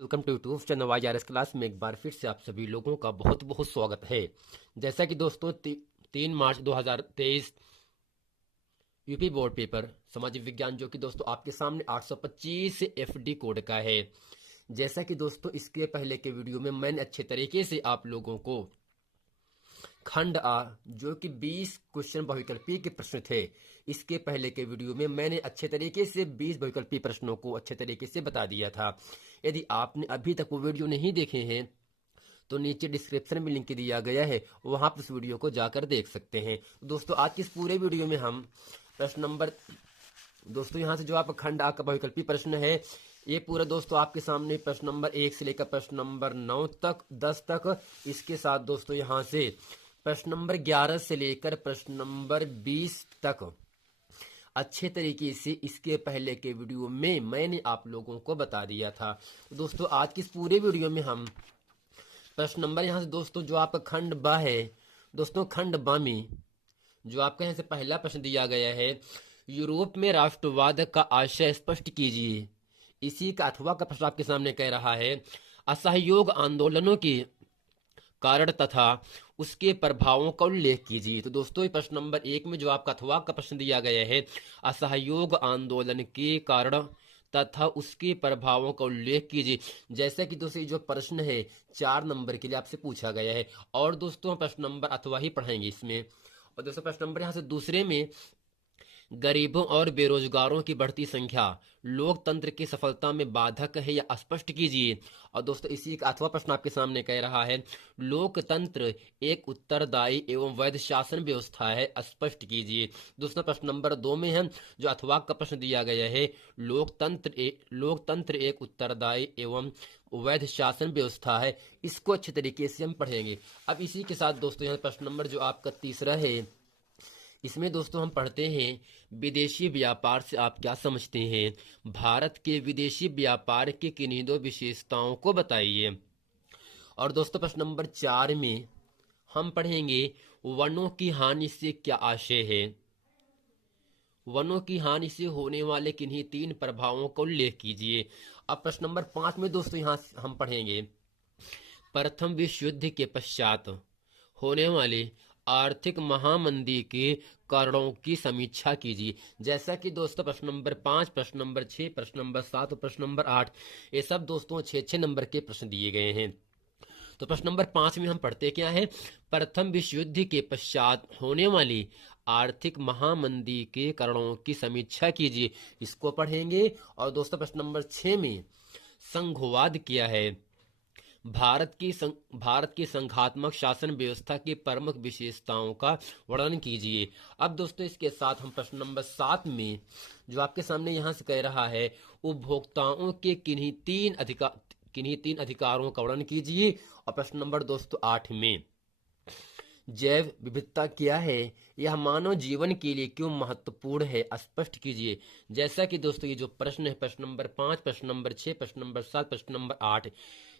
Welcome to YouTube channel YRS class में एक बार फिर से आप सभी लोगों का बहुत बहुत स्वागत है। जैसा कि दोस्तों 3 मार्च 2023 यूपी बोर्ड पेपर सामाजिक विज्ञान जो कि दोस्तों आपके सामने 825 FD कोड का है। जैसा कि दोस्तों इसके पहले के वीडियो में मैंने अच्छे तरीके से आप लोगों को खंड आ जो कि 20 क्वेश्चन बहुविकल्पी के प्रश्न थे, इसके पहले के वीडियो में मैंने अच्छे तरीके से 20 बहुविकल्पी प्रश्नों को अच्छे तरीके से बता दिया था। यदि आपने अभी तक वो वीडियो नहीं देखे हैं तो नीचे डिस्क्रिप्शन में लिंक दिया गया है, वहां पर उस वीडियो को जाकर देख सकते हैं। दोस्तों आज के इस पूरे वीडियो में हम प्रश्न नंबर दोस्तों यहाँ से जो आप खंड आ का बहुविकल्पी प्रश्न है ये पूरा दोस्तों आपके सामने प्रश्न नंबर 1 से लेकर प्रश्न नंबर 9 तक 10 तक, इसके साथ दोस्तों यहाँ से प्रश्न नंबर 11 से लेकर प्रश्न नंबर 20 तक अच्छे तरीके से इसके पहले के वीडियो में मैंने आप लोगों को बता दिया था। दोस्तों आज की इस पूरे वीडियो में हम प्रश्न नंबर यहाँ से दोस्तों जो आपका खंड ब है, दोस्तों खंड ब में जो आपका यहाँ से पहला प्रश्न दिया गया है, यूरोप में राष्ट्रवाद का आशय स्पष्ट कीजिए। इसी का अथवा का प्रश्न आपके सामने कह रहा है, असहयोग आंदोलनों के कारण तथा उसके प्रभावों का उल्लेख कीजिए। तो दोस्तों प्रश्न नंबर 1 में जो आपका अथवा का प्रश्न दिया गया है, असहयोग आंदोलन के कारण तथा उसके प्रभावों का उल्लेख कीजिए। जैसा कि दोस्तों जो प्रश्न है 4 नंबर के लिए आपसे पूछा गया है और दोस्तों प्रश्न नंबर अथवा ही पढ़ेंगे इसमें। और दोस्तों प्रश्न नंबर यहाँ से दूसरे में, गरीबों और बेरोजगारों की बढ़ती संख्या लोकतंत्र की सफलता में बाधक है या स्पष्ट कीजिए। और दोस्तों इसी का अथवा प्रश्न आपके सामने कह रहा है, लोकतंत्र एक उत्तरदायी एवं वैध शासन व्यवस्था है, स्पष्ट कीजिए। दोस्तों प्रश्न नंबर 2 में है जो अथवा का प्रश्न दिया गया है, लोकतंत्र एक उत्तरदायी एवं वैध शासन व्यवस्था है, इसको अच्छे तरीके से हम पढ़ेंगे। अब इसी के साथ दोस्तों यहाँ प्रश्न नंबर जो आपका तीसरा है, इसमें दोस्तों हम पढ़ते हैं, विदेशी व्यापार से आप क्या समझते हैं? भारत के विदेशी व्यापार की किन्हीं 2 विशेषताओं को बताइए। और दोस्तों प्रश्न नंबर 4 में हम पढ़ेंगे, वनों की हानि से क्या आशय है? वनों की हानि से होने वाले किन्हीं 3 प्रभावों का उल्लेख कीजिए। अब प्रश्न नंबर 5 में दोस्तों यहाँ हम पढ़ेंगे, प्रथम विश्व युद्ध के पश्चात होने वाले आर्थिक महामंदी के कारणों की समीक्षा कीजिए। जैसा कि दोस्तों प्रश्न नंबर 5, प्रश्न नंबर 6, प्रश्न नंबर 7 और प्रश्न नंबर 8 ये सब दोस्तों 6-6 नंबर के प्रश्न दिए गए हैं। तो प्रश्न नंबर 5 में हम पढ़ते क्या है, प्रथम विश्व युद्ध के पश्चात होने वाली आर्थिक महामंदी के कारणों की समीक्षा कीजिए, इसको पढ़ेंगे। और दोस्तों प्रश्न नंबर 6 में संघवाद क्या है? भारत की संघात्मक शासन व्यवस्था की प्रमुख विशेषताओं का वर्णन कीजिए। अब दोस्तों इसके साथ हम प्रश्न नंबर 7 में जो आपके सामने यहाँ से कह रहा है, उपभोक्ताओं के किन्हीं तीन अधिकारों का वर्णन कीजिए। और प्रश्न नंबर दोस्तों 8 में, जैव विविधता क्या है, यह मानव जीवन के लिए क्यों महत्वपूर्ण है, स्पष्ट कीजिए। जैसा कि दोस्तों ये जो प्रश्न है प्रश्न नंबर 5, प्रश्न नंबर 6, प्रश्न नंबर 7, प्रश्न नंबर 8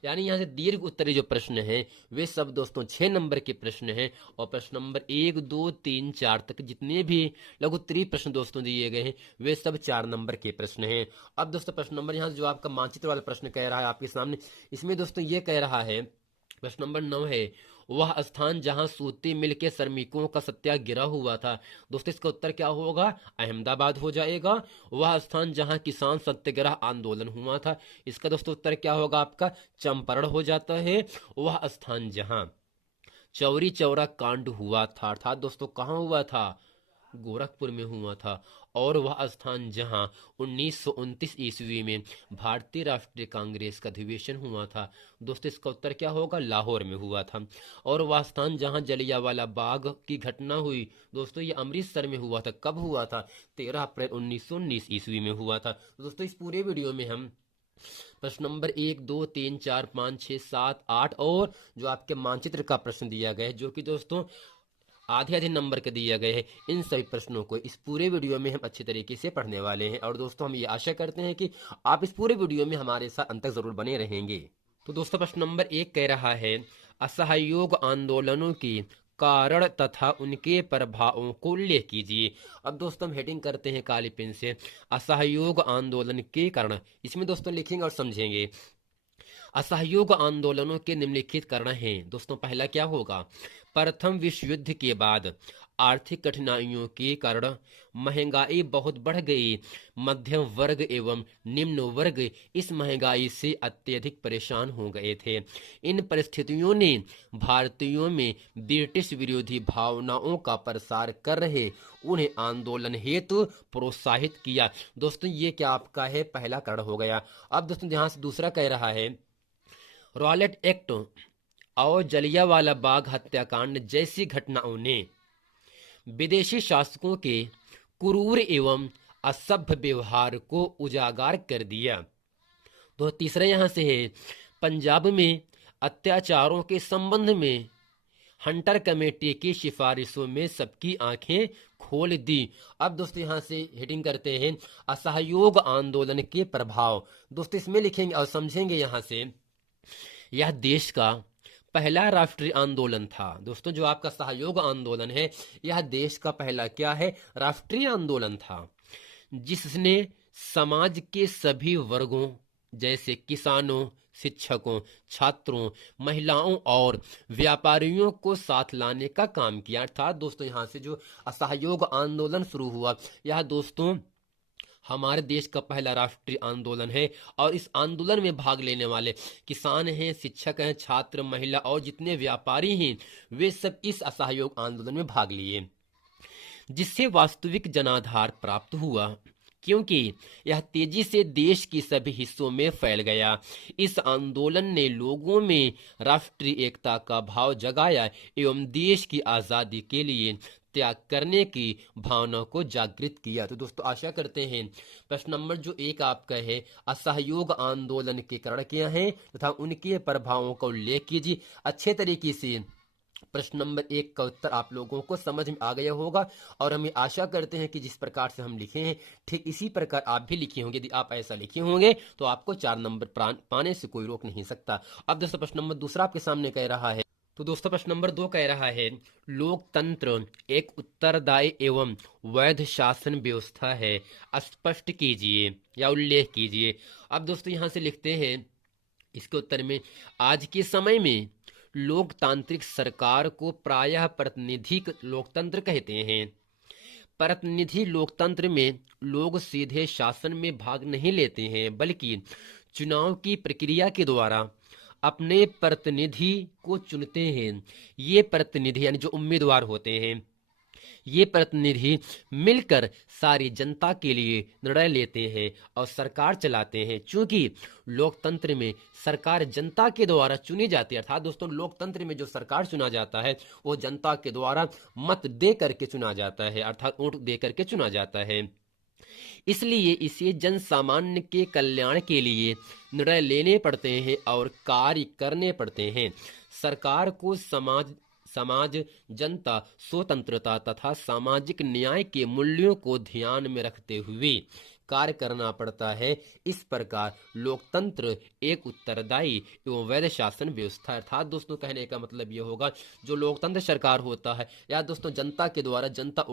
यानी यहाँ से दीर्घ उत्तरीय जो प्रश्न है वे सब दोस्तों 6 नंबर के प्रश्न हैं। और प्रश्न नंबर 1, 2, 3, 4 तक जितने भी लघु उत्तरीय प्रश्न दोस्तों दिए गए हैं वे सब 4 नंबर के प्रश्न हैं। अब दोस्तों प्रश्न नंबर यहाँ जो आपका मानचित्र वाला प्रश्न कह रहा है आपके सामने, इसमें दोस्तों ये कह रहा है, प्रश्न नंबर 9 है, वह स्थान जहां सूती मिल के श्रमिकों का सत्याग्रह हुआ था। दोस्तों इसका उत्तर क्या होगा? अहमदाबाद हो जाएगा। वह स्थान जहां किसान सत्याग्रह आंदोलन हुआ था, इसका दोस्तों उत्तर क्या होगा आपका? चंपारण हो जाता है। वह स्थान जहां चौरी चौरा कांड हुआ था, अर्थात दोस्तों कहां हुआ था? गोरखपुर में हुआ था। और वह स्थान जहां 1929 ईस्वी में भारतीय राष्ट्रीय कांग्रेस का अधिवेशन हुआ था, दोस्तों इसका उत्तर क्या होगा? लाहौर में हुआ था। और वह स्थान जहां जलियांवाला बाग की घटना हुई, दोस्तों ये अमृतसर में हुआ था। कब हुआ था? 13 अप्रैल 1919 ईस्वी में हुआ था। दोस्तों इस पूरे वीडियो में हम प्रश्न नंबर 1, 2, 3, 4, 5, 6, 7, 8 और जो आपके मानचित्र का प्रश्न दिया गया है जो कि दोस्तों आधे नंबर के दिया गए हैं, इन सभी प्रश्नों को इस पूरे वीडियो में हम अच्छे तरीके से पढ़ने वाले हैं। और दोस्तों हम ये आशा करते हैं कि आप इस पूरे वीडियो में हमारे साथ अंत तक जरूर बने रहेंगे। तो दोस्तों प्रश्न नंबर 1 कह रहा है, असहयोग आंदोलनों की कारण तथा उनके प्रभावों को उल्लेख कीजिए। अब दोस्तों हम हेडिंग करते हैं काली पेन से, असहयोग आंदोलन के कारण। इसमें दोस्तों लिखेंगे और समझेंगे, असहयोग आंदोलनों के निम्नलिखित कारण हैं। दोस्तों पहला क्या होगा, प्रथम विश्व युद्ध के बाद आर्थिक कठिनाइयों के कारण महंगाई बहुत बढ़ गई। मध्यम वर्ग एवं निम्न वर्ग इस महंगाई से अत्यधिक परेशान हो गए थे। इन परिस्थितियों ने भारतीयों में ब्रिटिश विरोधी भावनाओं का प्रसार कर रहे उन्हें आंदोलन हेतु प्रोत्साहित किया। दोस्तों ये क्या आपका है, पहला कारण हो गया। अब दोस्तों ध्यान से दूसरा कह रहा है, रॉलेट एक्ट और जलियांवाला बाग हत्याकांड जैसी घटनाओं ने विदेशी शासकों के क्रूर एवं असभ्य व्यवहार को उजागर कर दिया। तो तीसरा यहां से है, पंजाब में अत्याचारों के संबंध में हंटर कमेटी की सिफारिशों में सबकी आंखें खोल दी। अब दोस्तों यहां से हेडिंग करते हैं, असहयोग आंदोलन के प्रभाव। दोस्तों इसमें लिखेंगे और समझेंगे यहां से, यह देश का पहला राष्ट्रीय आंदोलन था। दोस्तों जो आपका सहयोग आंदोलन है, यह देश का पहला क्या है, राष्ट्रीय आंदोलन था, जिसने समाज के सभी वर्गों जैसे किसानों, शिक्षकों, छात्रों, महिलाओं और व्यापारियों को साथ लाने का काम किया। अर्थात दोस्तों यहां से जो असहयोग आंदोलन शुरू हुआ, यह दोस्तों हमारे देश का पहला राष्ट्रीय आंदोलन है। और इस आंदोलन में भाग लेने वाले किसान हैं, शिक्षक हैं, छात्र, महिला और जितने व्यापारी हैं, वे सब इस असहयोग आंदोलन में भाग लिए, जिससे वास्तविक जनाधार प्राप्त हुआ, क्योंकि यह तेजी से देश के सभी हिस्सों में फैल गया। इस आंदोलन ने लोगों में राष्ट्रीय एकता का भाव जगाया एवं देश की आजादी के लिए त्याग करने की भावना को जागृत किया। तो दोस्तों आशा करते हैं प्रश्न नंबर जो एक आपका है, असहयोग आंदोलन के कारण क्या हैं तथा उनके प्रभावों का उल्लेख कीजिए। अच्छे तरीके से प्रश्न नंबर एक का उत्तर आप लोगों को समझ में आ गया होगा और हमें आशा करते हैं कि जिस प्रकार से हम लिखे हैं ठीक इसी प्रकार आप भी लिखे होंगे। यदि आप ऐसा लिखे होंगे तो आपको 4 नंबर पाने से कोई रोक नहीं सकता। अब दोस्तों प्रश्न नंबर दूसरा आपके सामने कह रहा है, तो दोस्तों प्रश्न नंबर 2 कह रहा है, लोकतंत्र एक उत्तरदायी एवं वैध शासन व्यवस्था है, स्पष्ट कीजिए या उल्लेख कीजिए। अब दोस्तों यहां से लिखते हैं इसके उत्तर में, आज के समय में लोकतांत्रिक सरकार को प्रायः प्रतिनिधि लोकतंत्र कहते हैं। प्रतिनिधि लोकतंत्र में लोग सीधे शासन में भाग नहीं लेते हैं, बल्कि चुनाव की प्रक्रिया के द्वारा अपने प्रतिनिधि को चुनते हैं। ये प्रतिनिधि यानी जो उम्मीदवार होते हैं, ये प्रतिनिधि मिलकर सारी जनता के लिए निर्णय लेते हैं और सरकार चलाते हैं। चूंकि लोकतंत्र में सरकार जनता के द्वारा चुनी जाती है, अर्थात दोस्तों लोकतंत्र में जो सरकार चुना जाता है वो जनता के द्वारा मत दे करके चुना जाता है, अर्थात वोट दे करके चुना जाता है। इसलिए इसे जन सामान्य के कल्याण के लिए निर्णय लेने पड़ते हैं और कार्य करने पड़ते हैं। सरकार को समाज, जनता, स्वतंत्रता तथा सामाजिक न्याय के मूल्यों को ध्यान में रखते हुए कार्य करना पड़ता है। इस प्रकार लोकतंत्र एक उत्तरदायी एवं वैध शासन व्यवस्था। अर्थात दोस्तों कहने का मतलब यह होगा, जो लोकतंत्र सरकार होता है या दोस्तों जनता के द्वारा, जनता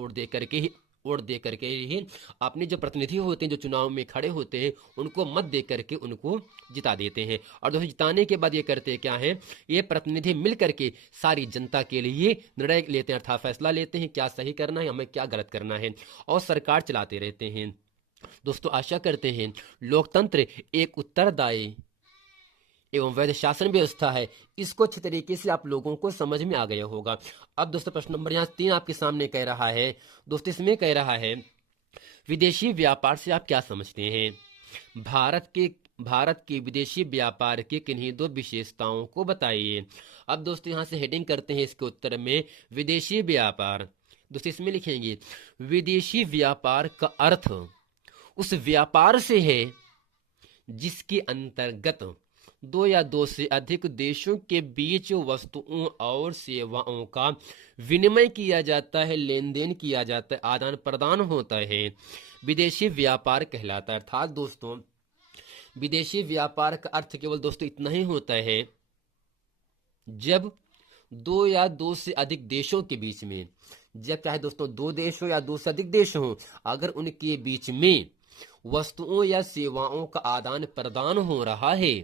वोट दे करके ही अपने जो प्रतिनिधि होते हैं, जो चुनाव में खड़े होते हैं, उनको मत दे करके उनको जिता देते हैं। और दोस्तों जिताने के बाद ये करते क्या है, ये प्रतिनिधि मिल करके सारी जनता के लिए निर्णय लेते हैं, अर्थात फैसला लेते हैं क्या सही करना है, हमें क्या गलत करना है, और सरकार चलाते रहते हैं। दोस्तों आशा करते हैं लोकतंत्र एक उत्तरदायी एवं वैध शासन व्यवस्था है। इसको अच्छे तरीके से आप लोगों को समझ में आ गया होगा। अब दोस्तों प्रश्न नंबर यहाँ 3 आपके सामने कह रहा है, दोस्तों इसमें कह रहा है, विदेशी व्यापार से आप क्या समझते हैं? भारत के विदेशी व्यापार की किन्हीं 2 विशेषताओं को बताइए। अब दोस्तों यहाँ से हेडिंग करते हैं इसके उत्तर में, विदेशी व्यापार। दोस्तों इसमें लिखेंगे, विदेशी व्यापार का अर्थ उस व्यापार से है जिसके अंतर्गत 2 या 2 से अधिक देशों के बीच वस्तुओं और सेवाओं का विनिमय किया जाता है, लेन देन किया जाता है, आदान प्रदान होता है, विदेशी व्यापार कहलाता है। अर्थात दोस्तों विदेशी व्यापार का अर्थ केवल दोस्तों इतना ही होता है, जब 2 या 2 से अधिक देशों के बीच में, जब चाहे दोस्तों 2 देश हो या 2 से अधिक देश हो, अगर उनके बीच में वस्तुओं या सेवाओं का आदान प्रदान हो रहा है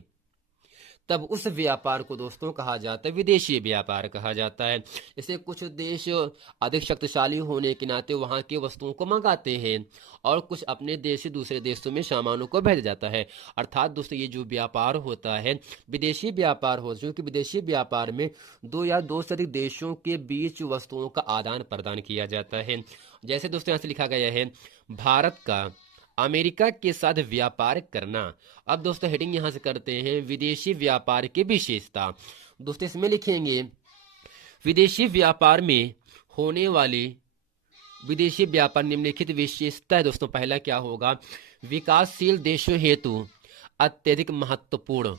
तब उस व्यापार को दोस्तों कहा जाता है विदेशी व्यापार कहा जाता है। इसे कुछ देश अधिक शक्तिशाली होने के नाते वहां की वस्तुओं को मंगाते हैं और कुछ अपने देश से दूसरे देशों में सामानों को भेजा जाता है। अर्थात दोस्तों ये जो व्यापार होता है विदेशी व्यापार हो, क्योंकि विदेशी व्यापार में दो या दो से अधिक देशों के बीच वस्तुओं का आदान प्रदान किया जाता है। जैसे दोस्तों यहाँ से लिखा गया है भारत का अमेरिका के साथ व्यापार करना। अब दोस्तों हेडिंग यहां से करते हैं विदेशी व्यापार की विशेषता। दोस्तों इसमें लिखेंगे विदेशी व्यापार में होने वाली विदेशी व्यापार निम्नलिखित विशेषता है। दोस्तों पहला क्या होगा, विकासशील देशों हेतु अत्यधिक महत्वपूर्ण।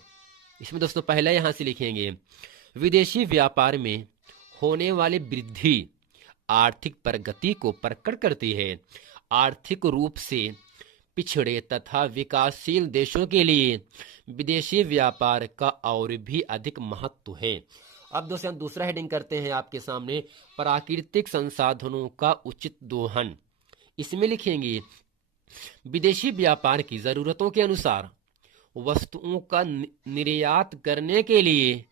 इसमें दोस्तों पहला यहां से लिखेंगे विदेशी व्यापार में होने वाली वृद्धि आर्थिक प्रगति को प्रकट करती है। आर्थिक रूप से पिछड़े तथा विकासशील देशों के लिए विदेशी व्यापार का और भी अधिक महत्व है। अब दोस्तों हम दूसरा हेडिंग करते हैं आपके सामने प्राकृतिक संसाधनों का उचित दोहन। इसमें लिखेंगे विदेशी व्यापार की जरूरतों के अनुसार वस्तुओं का निर्यात करने के लिए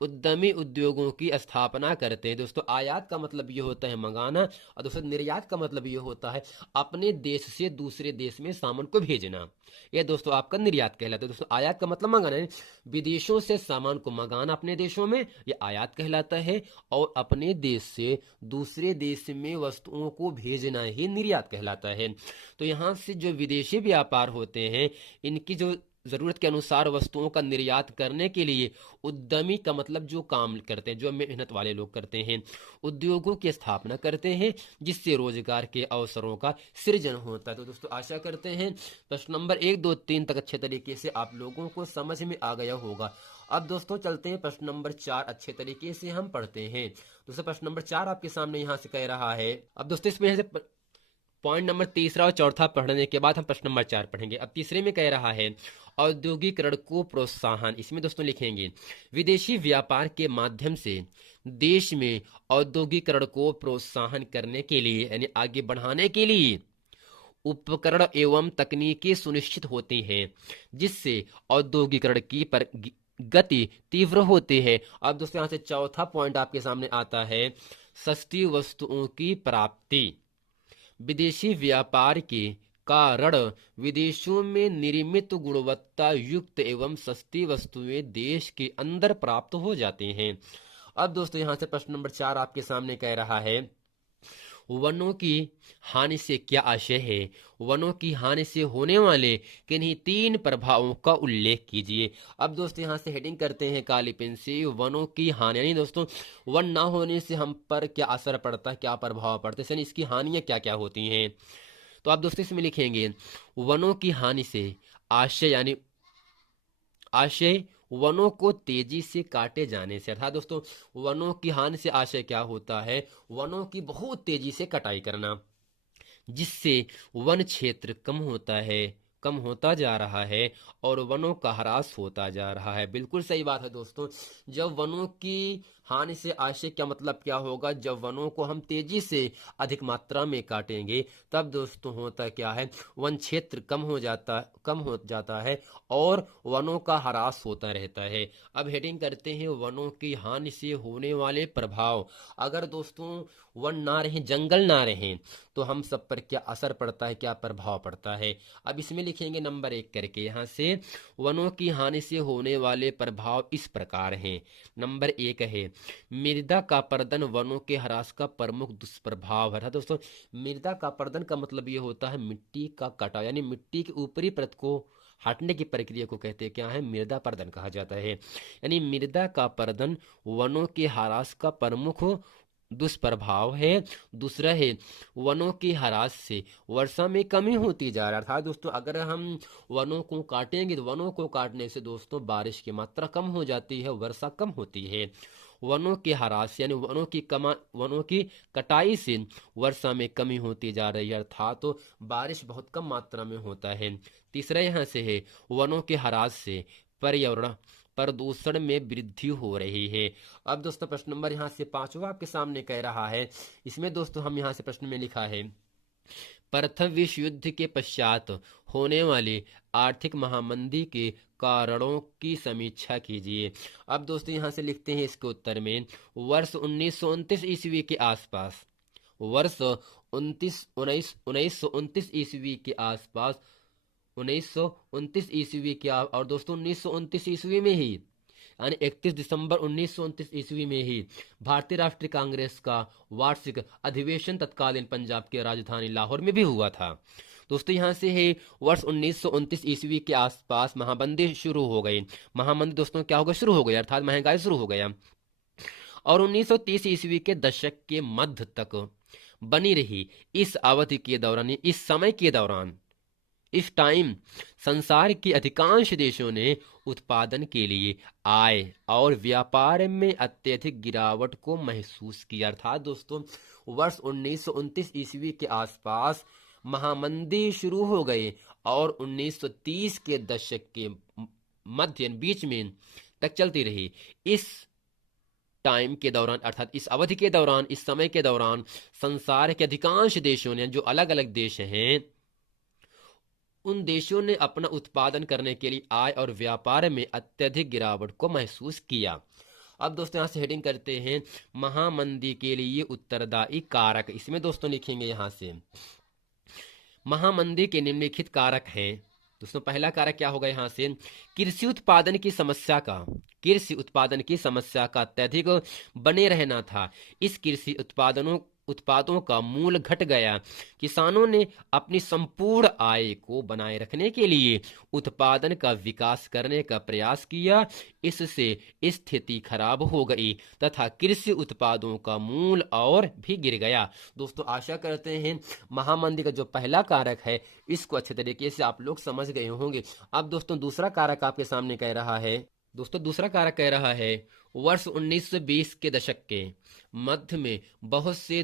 उद्यमी उद्योगों की स्थापना करते हैं। दोस्तों आयात का मतलब ये होता है मंगाना और दोस्तों निर्यात का मतलब ये होता है अपने देश से दूसरे देश में सामान को भेजना। यह दोस्तों आपका निर्यात कहलाता है। दोस्तों आयात का मतलब मंगाना है, विदेशों से सामान को मंगाना अपने देशों में, यह आयात कहलाता है, और अपने देश से दूसरे देश में वस्तुओं को भेजना ही निर्यात कहलाता है। तो यहाँ से जो विदेशी व्यापार होते हैं इनकी जो जरूरत के अनुसार वस्तुओं का निर्यात करने के लिए उद्यमी का मतलब जो काम करते हैं, जो मेहनत वाले लोग करते हैं, उद्योगों की स्थापना करते हैं जिससे रोजगार के अवसरों का सृजन होता है। तो दोस्तों आशा करते हैं प्रश्न नंबर 1, 2, 3 तक अच्छे तरीके से आप लोगों को समझ में आ गया होगा। अब दोस्तों चलते हैं प्रश्न नंबर 4 अच्छे तरीके से हम पढ़ते हैं। दोस्तों प्रश्न नंबर 4 आपके सामने यहाँ से कह रहा है। अब दोस्तों इसमें से पॉइंट नंबर तीसरा और चौथा पढ़ने के बाद हम प्रश्न नंबर 4 पढ़ेंगे। अब तीसरे में कह रहा है औद्योगिकरण को प्रोत्साहन। इसमें दोस्तों लिखेंगे विदेशी व्यापार के माध्यम से देश में औद्योगिकरण को प्रोत्साहन करने के लिए यानी आगे बढ़ाने के लिए उपकरण एवं तकनीकी सुनिश्चित होती हैं जिससे औद्योगिकरण की गति तीव्र होती है। अब दोस्तों यहाँ से चौथा पॉइंट आपके सामने आता है सस्ती वस्तुओं की प्राप्ति। विदेशी व्यापार के कारण विदेशों में निर्मित गुणवत्ता युक्त एवं सस्ती वस्तुएं देश के अंदर प्राप्त हो जाती हैं। अब दोस्तों यहां से प्रश्न नंबर 4 आपके सामने कह रहा है वनों की हानि से क्या आशय है। वनों की हानि से होने वाले किन्हीं 3 प्रभावों का उल्लेख कीजिए। अब दोस्तों यहां से हेडिंग करते हैं काली पेन से वनों की हानि, यानी दोस्तों वन ना होने से हम पर क्या असर पड़ता है, क्या प्रभाव पड़ते हैं, इसकी हानियां क्या क्या होती हैं। तो आप दोस्तों इसमें लिखेंगे वनों की हानि से आशय, यानी आशय वनों को तेजी से काटे जाने से। अर्थात दोस्तों वनों की हानि से आशय क्या होता है, वनों की बहुत तेजी से कटाई करना जिससे वन क्षेत्र कम होता जा रहा है और वनों का ह्रास होता जा रहा है। बिल्कुल सही बात है दोस्तों। जब वनों की हानि से आशय क्या मतलब क्या होगा, जब वनों को हम तेजी से अधिक मात्रा में काटेंगे तब दोस्तों होता क्या है, वन क्षेत्र कम हो जाता है और वनों का ह्रास होता रहता है। अब हेडिंग करते हैं वनों की हानि से होने वाले प्रभाव। अगर दोस्तों वन ना रहे, जंगल ना रहे तो हम सब पर क्या असर पड़ता है, क्या प्रभाव पड़ता है। अब इसमें लिखेंगे नंबर 1 करके यहाँ से वनों की हानि से होने वाले प्रभाव इस प्रकार हैं। नंबर 1 है मृदा का अपरदन वनों के ह्रास का प्रमुख दुष्प्रभाव है। दोस्तों मृदा का अपरदन का मतलब ये होता है मिट्टी का कटाव, यानी मिट्टी की ऊपरी परत को हटने की प्रक्रिया को कहते हैं क्या है, मृदा अपरदन कहा जाता है। यानी मृदा का अपरदन वनों के ह्रास का प्रमुख दुष्प्रभाव है। दूसरा है वनों के ह्रास से वर्षा में कमी होती जा रहा था। दोस्तों अगर हम वनों को काटेंगे तो वनों को काटने से दोस्तों बारिश की मात्रा कम हो जाती है, वर्षा कम होती है। वनों के ह्रास यानी वनों की कटाई से वर्षा में कमी होती जा रही है, अर्थात तो बारिश बहुत कम मात्रा में होता है। तीसरा यहाँ से है वनों के ह्रास से पर्यावरण प्रदूषण में वृद्धि हो रही है। अब दोस्तों प्रश्न नंबर यहाँ से 5वां आपके सामने कह रहा है। इसमें दोस्तों हम यहाँ से प्रश्न में लिखा है प्रथम विश्व युद्ध के पश्चात होने वाली आर्थिक महामंदी के कारणों की समीक्षा कीजिए। अब दोस्तों यहाँ से लिखते हैं इसके उत्तर में, वर्ष 1929 ईस्वी के आसपास, वर्ष 1929 ईस्वी के आसपास, 1929 ईस्वी के और दोस्तों 1929 ईस्वी में ही, यानी 31 दिसंबर 1929 ईस्वी में ही भारतीय राष्ट्रीय कांग्रेस का वार्षिक अधिवेशन तत्कालीन पंजाब की राजधानी लाहौर में भी हुआ था। दोस्तों यहाँ से है वर्ष 1929 ईस्वी के आसपास महामंदी शुरू हो गई। महामंदी दोस्तों क्या होगा, शुरू हो गई, अर्थात महंगाई शुरू हो गया। और 1930 ईस्वी के दशक के मध्य तक बनी रही इस अवधि के दौरान, इस समय के दौरान, इस टाइम संसार के अधिकांश देशों ने उत्पादन के लिए आय और व्यापार में अत्यधिक गिरावट को महसूस किया। अर्थात दोस्तों वर्ष 1929 ईस्वी के आसपास महामंदी शुरू हो गई और 1930 के दशक के मध्य बीच में तक चलती रही। इस टाइम के दौरान, अर्थात इस अवधि के दौरान, इस समय के दौरान संसार के अधिकांश देशों ने, जो अलग अलग देश हैं, उन देशों ने अपना उत्पादन करने के लिए आय और व्यापार में अत्यधिक गिरावट को महसूस किया। अब दोस्तों यहां से हेडिंग करते हैं, महामंदी के लिए उत्तरदायी कारक। इसमें दोस्तों लिखेंगे यहां से, महामंदी के निम्नलिखित कारक हैं। दोस्तों पहला कारक क्या होगा यहां से, कृषि उत्पादन की समस्या का, कृषि उत्पादन की समस्या का अत्यधिक बने रहना था। इस कृषि उत्पादों का मूल्य घट गया। किसानों ने अपनी संपूर्ण आय को बनाए रखने के लिए उत्पादन का विकास करने का प्रयास किया। इससे स्थिति खराब हो गई तथा कृषि उत्पादों का मूल्य और भी गिर गया। दोस्तों आशा करते हैं महामंदी का जो पहला कारक है इसको अच्छे तरीके से आप लोग समझ गए होंगे। अब दोस्तों दूसरा कारक आपके सामने कह रहा है, दोस्तों दूसरा कारक कह रहा है, वर्ष 1920 के दशक के मध्य में बहुत से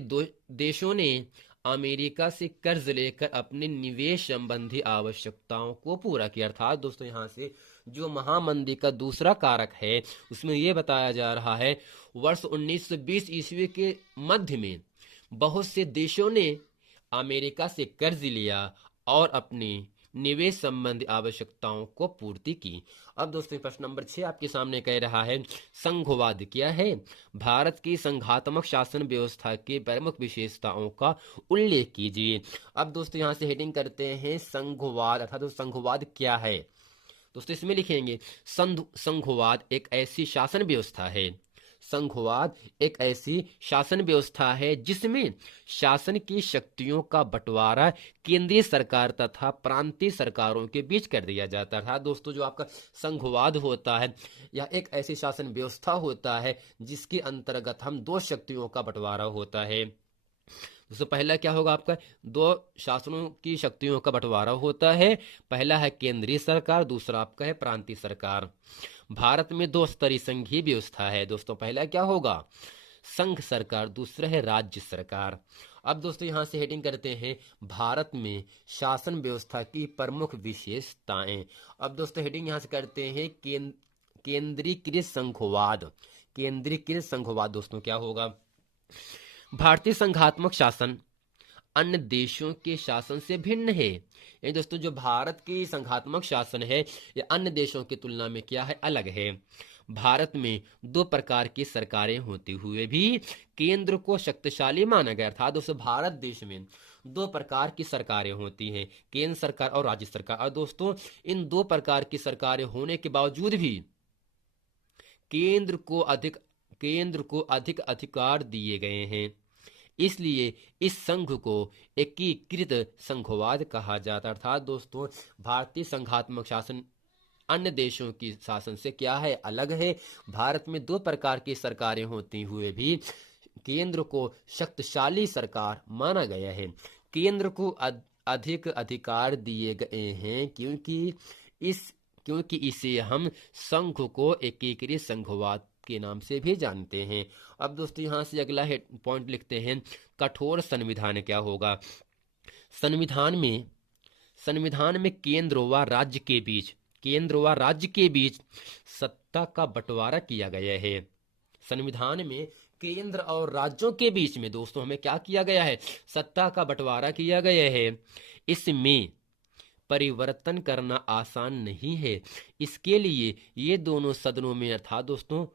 देशों ने अमेरिका से कर्ज लेकर अपनी निवेश संबंधी आवश्यकताओं को पूरा किया। अर्थात दोस्तों यहाँ से जो महामंदी का दूसरा कारक है उसमें यह बताया जा रहा है, वर्ष 1920 ईस्वी के मध्य में बहुत से देशों ने अमेरिका से कर्ज लिया और अपनी निवेश संबंधी आवश्यकताओं को पूर्ति की। अब दोस्तों प्रश्न नंबर 6 आपके सामने कह रहा है, संघवाद क्या है? भारत की संघात्मक शासन व्यवस्था के प्रमुख विशेषताओं का उल्लेख कीजिए। अब दोस्तों यहां से हेडिंग करते हैं संघवाद, अर्थात संघवाद क्या है। दोस्तों इसमें लिखेंगे, संघवाद एक ऐसी शासन व्यवस्था है, संघवाद एक ऐसी शासन व्यवस्था है जिसमें शासन की शक्तियों का बंटवारा केंद्रीय सरकार तथा प्रांतीय सरकारों के बीच कर दिया जाता है। दोस्तों जो आपका संघवाद होता है यह एक ऐसी शासन व्यवस्था होता है जिसके अंतर्गत हम दो शक्तियों का बंटवारा होता है। दोस्तों पहला क्या होगा आपका, दो शासनों की शक्तियों का बंटवारा होता है। पहला है केंद्रीय सरकार, दूसरा आपका है प्रांतीय सरकार। भारत में दो स्तरीय संघीय व्यवस्था है। दोस्तों पहला क्या होगा, संघ सरकार, दूसरा है राज्य सरकार। अब दोस्तों यहां से हेडिंग करते हैं, भारत में शासन व्यवस्था की प्रमुख विशेषताएं। अब दोस्तों हेडिंग यहां से करते हैं, केंद्रीकृत संघवाद। केंद्रीकृत संघवाद दोस्तों क्या होगा, भारतीय संघात्मक शासन अन्य देशों के शासन से भिन्न है। यानी दोस्तों जो भारत की संघात्मक शासन है यह अन्य देशों की तुलना में क्या है, अलग है। भारत में दो प्रकार की सरकारें होते हुए भी केंद्र को शक्तिशाली माना गया। अर्थात दोस्तों भारत देश में दो प्रकार की सरकारें होती हैं, केंद्र सरकार और राज्य सरकार। और दोस्तों इन दो प्रकार की सरकारें होने के बावजूद भी केंद्र को अधिक अधिकार दिए गए हैं, इसलिए इस संघ को एकीकृत संघवाद कहा जाता है। अर्थात दोस्तों भारतीय संघात्मक शासन अन्य देशों की शासन से क्या है, अलग है। भारत में दो प्रकार की सरकारें होती हुए भी केंद्र को शक्तिशाली सरकार माना गया है। केंद्र को अधिक अधिकार दिए गए हैं क्योंकि इसे हम संघ को एकीकृत संघवाद के नाम से भी जानते हैं। अब दोस्तों यहां से अगला पॉइंट लिखते हैं, कठोर संविधान क्या होगा। संविधान में केंद्र व राज्य के बीच सत्ता का बंटवारा किया गया है। संविधान में केंद्र और राज्यों के बीच में दोस्तों हमें क्या किया गया है, सत्ता का बंटवारा किया गया है। इसमें परिवर्तन करना आसान नहीं है। इसके लिए ये दोनों सदनों में अर्थात दोस्तों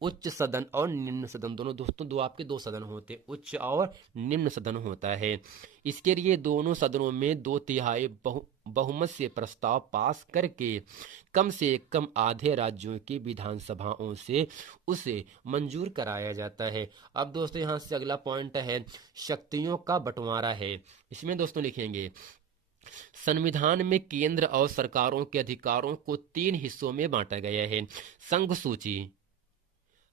उच्च सदन और निम्न सदन दोनों दोस्तों आपके दो सदन होते हैं, उच्च और निम्न सदन होता है। इसके लिए दोनों सदनों में 2/3 बहुमत से प्रस्ताव पास करके कम से कम आधे राज्यों की विधानसभाओं से उसे मंजूर कराया जाता है। अब दोस्तों यहाँ से अगला पॉइंट है शक्तियों का बंटवारा है। इसमें दोस्तों लिखेंगे संविधान में केंद्र और सरकारों के अधिकारों को 3 हिस्सों में बांटा गया है। संघ सूची,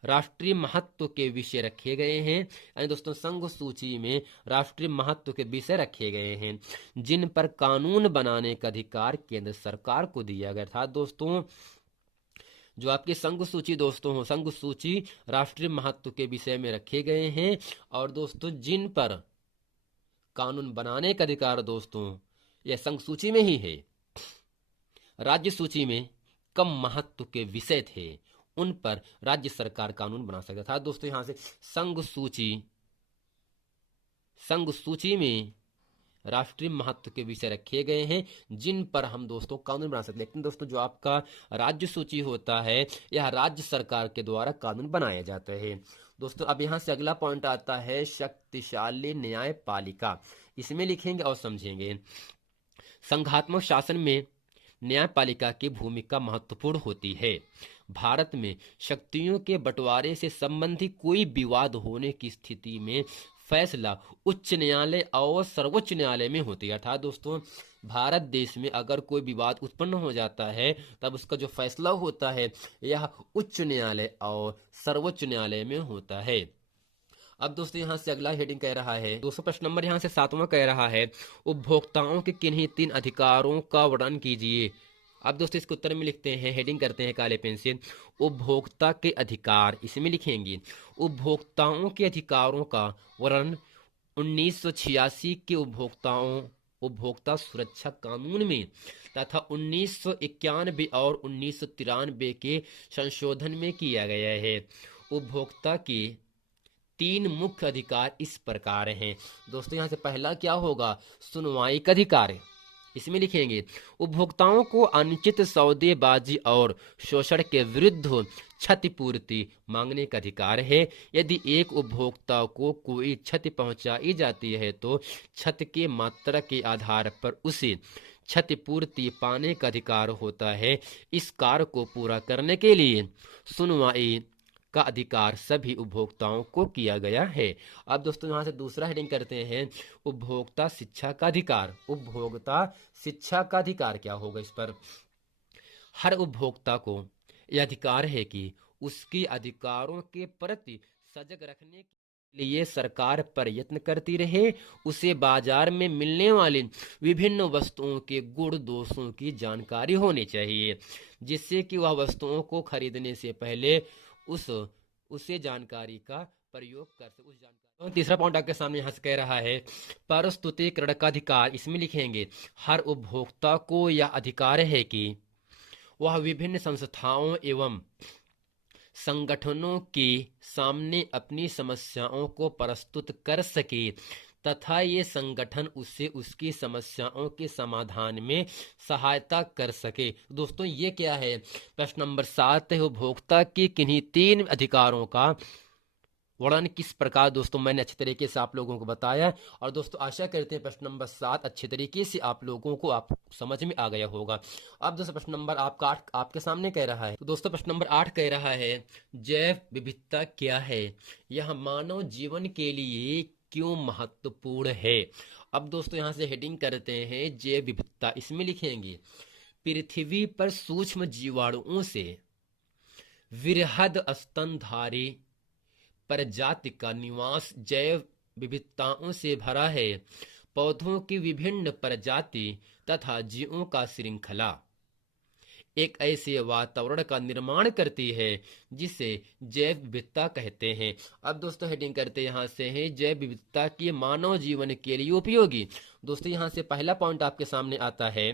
राष्ट्रीय महत्व के विषय रखे गए हैं, यानी दोस्तों संघ सूची में राष्ट्रीय महत्व के विषय रखे गए हैं जिन पर कानून बनाने का अधिकार केंद्र सरकार को दिया गया था। दोस्तों जो आपकी संघ सूची दोस्तों हो, संघ सूची राष्ट्रीय महत्व के विषय में रखे गए हैं और दोस्तों जिन पर कानून बनाने का अधिकार दोस्तों यह संघ सूची में ही है। राज्य सूची में कम महत्व के विषय थे, उन पर राज्य सरकार कानून बना सकता था। दोस्तों यहां से संघ सूची में राष्ट्रीय महत्व के विषय रखे गए हैं जिन पर हम दोस्तों कानून बना सकते हैं। लेकिन दोस्तों जो आपका राज्य सूची होता है यह राज्य सरकार के द्वारा कानून बनाया जाता है। दोस्तों अब यहां से अगला पॉइंट आता है शक्तिशाली न्यायपालिका। इसमें लिखेंगे और समझेंगे संघात्मक शासन में न्यायपालिका की भूमिका महत्वपूर्ण होती है। भारत में शक्तियों के बंटवारे से संबंधित कोई विवाद होने की स्थिति में फैसला उच्च न्यायालय और सर्वोच्च न्यायालय में होती है। अर्थात दोस्तों भारत देश में अगर कोई विवाद उत्पन्न हो जाता है तब उसका जो फैसला होता है यह उच्च न्यायालय और सर्वोच्च न्यायालय में होता है। अब दोस्तों यहाँ से अगला हेडिंग कह रहा है, दोस्तों प्रश्न नंबर यहाँ से 7वां कह रहा है उपभोक्ताओं के किन्हीं 3 अधिकारों का वर्णन कीजिए। अब दोस्तों इसके उत्तर में लिखते हैं, हेडिंग करते हैं काले पेन से उपभोक्ता के अधिकार। इसमें लिखेंगे उपभोक्ताओं के अधिकारों का वर्णन 1986 के उपभोक्ता सुरक्षा कानून में तथा 1991 और 1993 के संशोधन में किया गया है। उपभोक्ता के 3 मुख्य अधिकार इस प्रकार हैं। दोस्तों यहाँ से पहला क्या होगा, सुनवाई का अधिकार। इसमें लिखेंगे उपभोक्ताओं को अनुचित सौदेबाजी और शोषण के विरुद्ध क्षतिपूर्ति मांगने का अधिकार है। यदि एक उपभोक्ता को कोई क्षति पहुंचाई जाती है तो क्षति की मात्रा के आधार पर उसे क्षतिपूर्ति पाने का अधिकार होता है। इस कार्य को पूरा करने के लिए सुनवाई का अधिकार सभी उपभोक्ताओं को किया गया है। अब दोस्तों यहाँ से दूसरा हेडिंग करते हैं उपभोक्ता शिक्षा का अधिकार। उपभोक्ता शिक्षा का अधिकार क्या होगा, इस पर हर उपभोक्ता को यह अधिकार है कि उसके अधिकारों के प्रति सजग रखने के लिए सरकार प्रयत्न करती रहे। उसे बाजार में मिलने वाली विभिन्न वस्तुओं के गुण दोषों की जानकारी होनी चाहिए जिससे कि वह वस्तुओं को खरीदने से पहले उसे जानकारी का प्रयोग कर सके। उस जानकारी। तीसरा पॉइंट आपके सामने यहाँ से कह रहा है प्रस्तुतिकरण का अधिकार। इसमें लिखेंगे हर उपभोक्ता को यह अधिकार है कि वह विभिन्न संस्थाओं एवं संगठनों के सामने अपनी समस्याओं को प्रस्तुत कर सके तथा ये संगठन उससे उसकी समस्याओं के समाधान में सहायता कर सके। दोस्तों ये क्या है, प्रश्न नंबर 7 है उपभोक्ता के किन्हीं 3 अधिकारों का वर्णन किस प्रकार। दोस्तों मैंने अच्छे तरीके से आप लोगों को बताया और दोस्तों आशा करते हैं प्रश्न नंबर 7 अच्छे तरीके से आप लोगों को आप समझ में आ गया होगा। अब दोस्तों प्रश्न नंबर आपका 8 आपके सामने कह रहा है, तो दोस्तों प्रश्न नंबर 8 कह रहा है जैव विविधता क्या है, यह मानव जीवन के लिए क्यों महत्वपूर्ण है। अब दोस्तों यहां से हेडिंग करते हैं जैव विविधता। इसमें लिखेंगे पृथ्वी पर सूक्ष्म जीवाणुओं से वृहद स्तनधारी प्रजाति का निवास जैव विविधताओं से भरा है। पौधों की विभिन्न प्रजाति तथा जीवों का श्रृंखला एक ऐसे वातावरण का निर्माण करती है जिसे जैव विविधता कहते हैं। अब दोस्तों हेडिंग करते यहाँ से है जैव विविधता की मानव जीवन के लिए उपयोगी। दोस्तों यहाँ से पहला पॉइंट आपके सामने आता है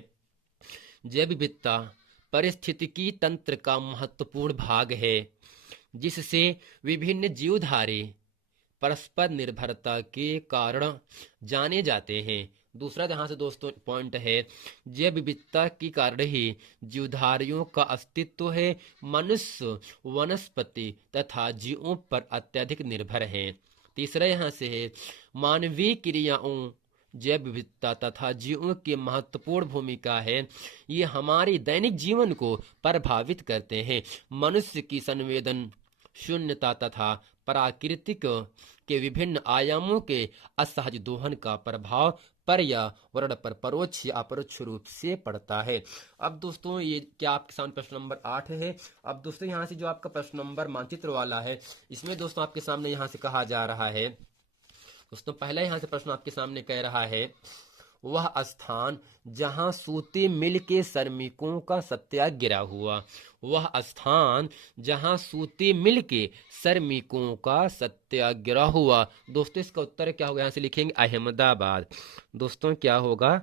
जैव विविधता पारिस्थितिकी तंत्र का महत्वपूर्ण भाग है जिससे विभिन्न जीवधारी परस्पर निर्भरता के कारण जाने जाते हैं। दूसरा यहाँ से दोस्तों पॉइंट है, जैव विविधता के कारण ही जीवधारियों का अस्तित्व है। मनुष्य वनस्पति तथा जीवों पर अत्यधिक निर्भर है। तीसरा यहाँ से है, मानवीय क्रियाओं जैव विविधता तथा जीवों की महत्वपूर्ण भूमिका है। ये हमारे दैनिक जीवन को प्रभावित करते हैं। मनुष्य की संवेदन शून्यता तथा प्राकृतिक के विभिन्न आयामों के असहज दोहन का प्रभाव पर्यावरण पर परोक्ष या अपरोक्ष रूप से पड़ता है। अब दोस्तों ये क्या आपके सामने प्रश्न नंबर 8 है। अब दोस्तों यहाँ से जो आपका प्रश्न नंबर मानचित्र वाला है, इसमें दोस्तों आपके सामने यहाँ से कहा जा रहा है, दोस्तों पहला यहाँ से प्रश्न आपके सामने कह रहा है, वह स्थान जहां सूती मिल के श्रमिकों का सत्याग्रह हुआ। वह स्थान जहां सूती मिल के श्रमिकों का सत्याग्रह हुआ। दोस्तों इसका उत्तर क्या होगा, यहां से लिखेंगे अहमदाबाद। दोस्तों क्या होगा,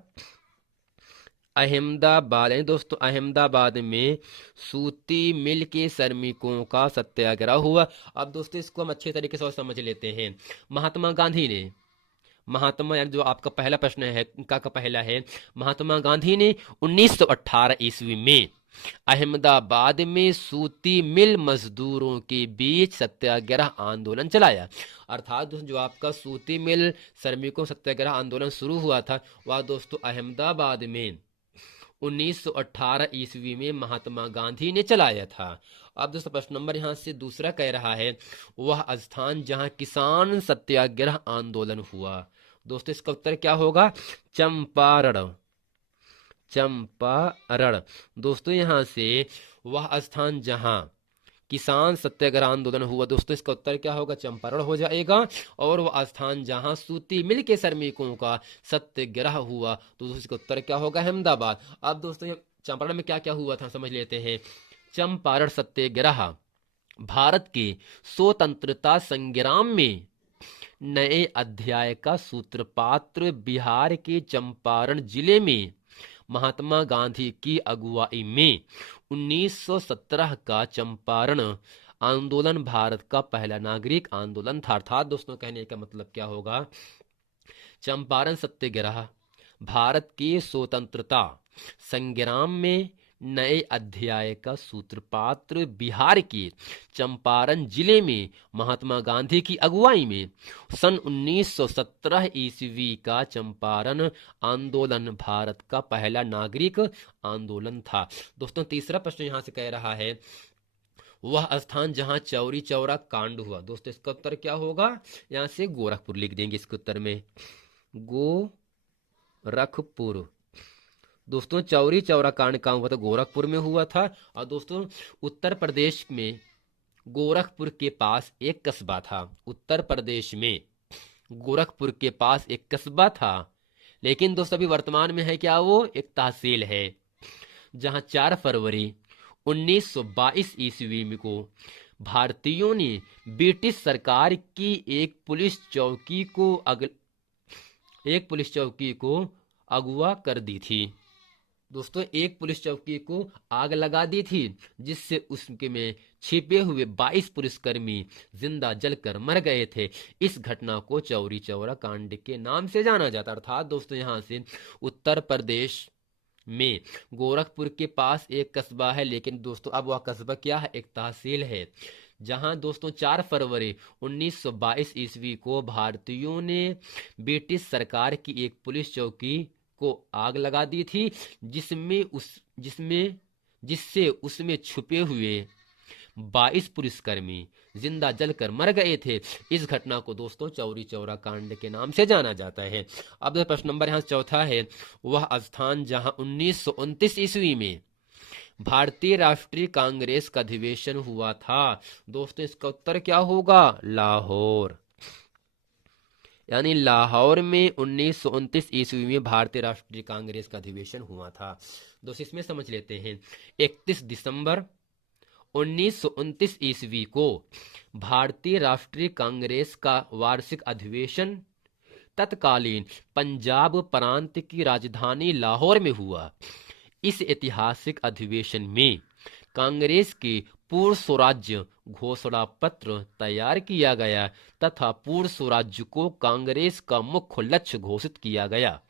अहमदाबाद। दोस्तों अहमदाबाद में सूती मिल के श्रमिकों का सत्याग्रह हुआ। अब दोस्तों इसको हम अच्छे तरीके से समझ लेते हैं। महात्मा गांधी ने, महात्मा यानी जो आपका पहला प्रश्न है का पहला है, महात्मा गांधी ने 1918 ईस्वी में अहमदाबाद में सूती मिल मजदूरों के बीच सत्याग्रह आंदोलन चलाया। अर्थात जो आपका सूती मिल श्रमिकों सत्याग्रह आंदोलन शुरू हुआ था, वह दोस्तों अहमदाबाद में 1918 ईस्वी में महात्मा गांधी ने चलाया था। अब दोस्तों प्रश्न नंबर यहाँ से दूसरा कह रहा है, वह स्थान जहां किसान सत्याग्रह आंदोलन हुआ। दोस्तों इसका उत्तर क्या होगा, चंपारण। चंपारण। दोस्तों यहाँ से वह स्थान जहां किसान सत्याग्रह आंदोलन हुआ, दोस्तों इसका उत्तर क्या होगा, चंपारण हो जाएगा। और वह स्थान जहां सूती मिल के श्रमिकों का सत्याग्रह हुआ, तो दोस्तों इसका उत्तर क्या होगा, अहमदाबाद। अब दोस्तों चंपारण में क्या क्या हुआ था समझ लेते हैं। चंपारण सत्याग्रह भारत के स्वतंत्रता संग्राम में नए अध्याय का सूत्रपात। बिहार के चंपारण जिले में महात्मा गांधी की अगुवाई में 1917 का चंपारण आंदोलन भारत का पहला नागरिक आंदोलन था। अर्थात दोस्तों कहने का मतलब क्या होगा, चंपारण सत्याग्रह भारत के स्वतंत्रता संग्राम में नए अध्याय का सूत्रपात। बिहार के चंपारण जिले में महात्मा गांधी की अगुवाई में सन 1917 ईस्वी का चंपारण आंदोलन भारत का पहला नागरिक आंदोलन था। दोस्तों तीसरा प्रश्न यहां से कह रहा है, वह स्थान जहां चौरी चौरा कांड हुआ। दोस्तों इसका उत्तर क्या होगा, यहां से गोरखपुर लिख देंगे इसके उत्तर में, गोरखपुर। दोस्तों चौरी चौरा कांड कहाँ हुआ था, गोरखपुर में हुआ था। और दोस्तों उत्तर प्रदेश में गोरखपुर के पास एक कस्बा था। उत्तर प्रदेश में गोरखपुर के पास एक कस्बा था, लेकिन दोस्तों अभी वर्तमान में है क्या, वो एक तहसील है, जहां 4 फरवरी 1922 ईस्वी में को भारतीयों ने ब्रिटिश सरकार की एक पुलिस चौकी को अगवा कर दी थी। दोस्तों एक पुलिस चौकी को आग लगा दी थी, जिससे उसके में छिपे हुए 22 पुलिसकर्मी जिंदा जलकर मर गए थे। इस घटना को चौरी चौरा कांड के नाम से जाना जाता। अर्थात दोस्तों यहाँ से उत्तर प्रदेश में गोरखपुर के पास एक कस्बा है, लेकिन दोस्तों अब वह कस्बा क्या है, एक तहसील है, जहां दोस्तों 4 फरवरी 1922 ईस्वी को भारतीयों ने ब्रिटिश सरकार की एक पुलिस चौकी को आग लगा दी थी, जिससे उसमें छुपे हुए 22 पुलिसकर्मी जिंदा जलकर मर गए थे। इस घटना को दोस्तों चौरी चौरा कांड के नाम से जाना जाता है। अब प्रश्न नंबर यहाँ चौथा है, वह स्थान जहां 1929 ईस्वी में भारतीय राष्ट्रीय कांग्रेस का अधिवेशन हुआ था। दोस्तों इसका उत्तर क्या होगा, लाहौर। यानी लाहौर में 1929 ईस्वी में भारतीय राष्ट्रीय कांग्रेस का अधिवेशन हुआ था। दोस्तों इसमें समझ लेते हैं, 31 दिसंबर 1929 ईस्वी को भारतीय राष्ट्रीय कांग्रेस का वार्षिक अधिवेशन तत्कालीन पंजाब प्रांत की राजधानी लाहौर में हुआ। इस ऐतिहासिक अधिवेशन में कांग्रेस के पूर्ण स्वराज्य घोषणा पत्र तैयार किया गया तथा पूर्ण स्वराज्य को कांग्रेस का मुख्य लक्ष्य घोषित किया गया।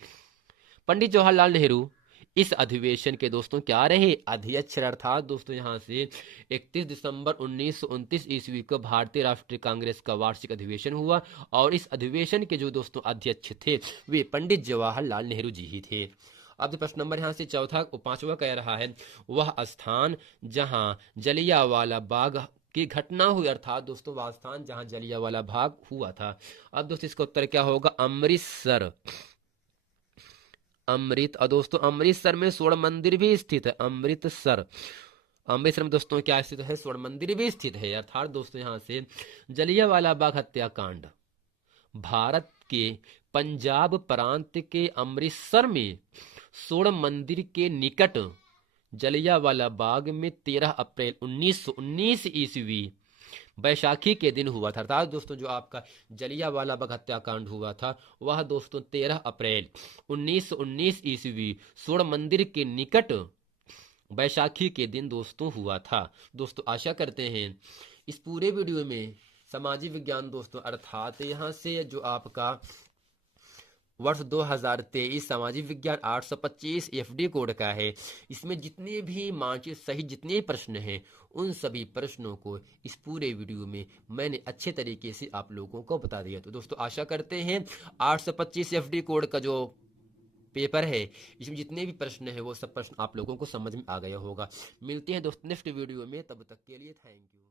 पंडित जवाहरलाल नेहरू इस अधिवेशन के दोस्तों क्या रहे? अध्यक्ष। अर्थात दोस्तों यहाँ से 31 दिसंबर 1929 ईस्वी को भारतीय राष्ट्रीय कांग्रेस का वार्षिक अधिवेशन हुआ और इस अधिवेशन के जो दोस्तों अध्यक्ष थे वे पंडित जवाहरलाल नेहरू जी ही थे। अब प्रश्न नंबर यहाँ से चौथा पांचवा कह रहा है, वह स्थान जहां जलियांवाला बाग की घटना हुई, अर्थात दोस्तों वह स्थान जहां जलियांवाला बाग हुआ था। अब दोस्तों इसका उत्तर क्या होगा? अमृतसर। और दोस्तों अमृतसर में स्वर्ण मंदिर भी स्थित है। अमृतसर में दोस्तों क्या स्थित है? स्वर्ण मंदिर भी स्थित है। अर्थात दोस्तों यहाँ से जलियांवाला बाग हत्याकांड भारत के पंजाब प्रांत के अमृतसर में स्वर्ण मंदिर के निकट जलियांवाला बाग में 13 अप्रैल 1919 ईस्वी बैसाखी के दिन हुआ था। अर्थात दोस्तों जो आपका जलियांवाला बाग हत्याकांड हुआ था वह दोस्तों 13 अप्रैल 1919 ईस्वी स्वर्ण मंदिर के निकट बैसाखी के दिन दोस्तों हुआ था। दोस्तों आशा करते हैं इस पूरे वीडियो में सामाजिक विज्ञान दोस्तों अर्थात यहाँ से जो आपका वर्ष 2023 सामाजिक विज्ञान 825 एफडी कोड का है, इसमें जितने भी मानचित्र सहित जितने भी प्रश्न हैं उन सभी प्रश्नों को इस पूरे वीडियो में मैंने अच्छे तरीके से आप लोगों को बता दिया। तो दोस्तों आशा करते हैं 825 एफडी कोड का जो पेपर है इसमें जितने भी प्रश्न हैं वो सब प्रश्न आप लोगों को समझ में आ गया होगा। मिलते हैं दोस्तों नेक्स्ट वीडियो में, तब तक के लिए थैंक यू।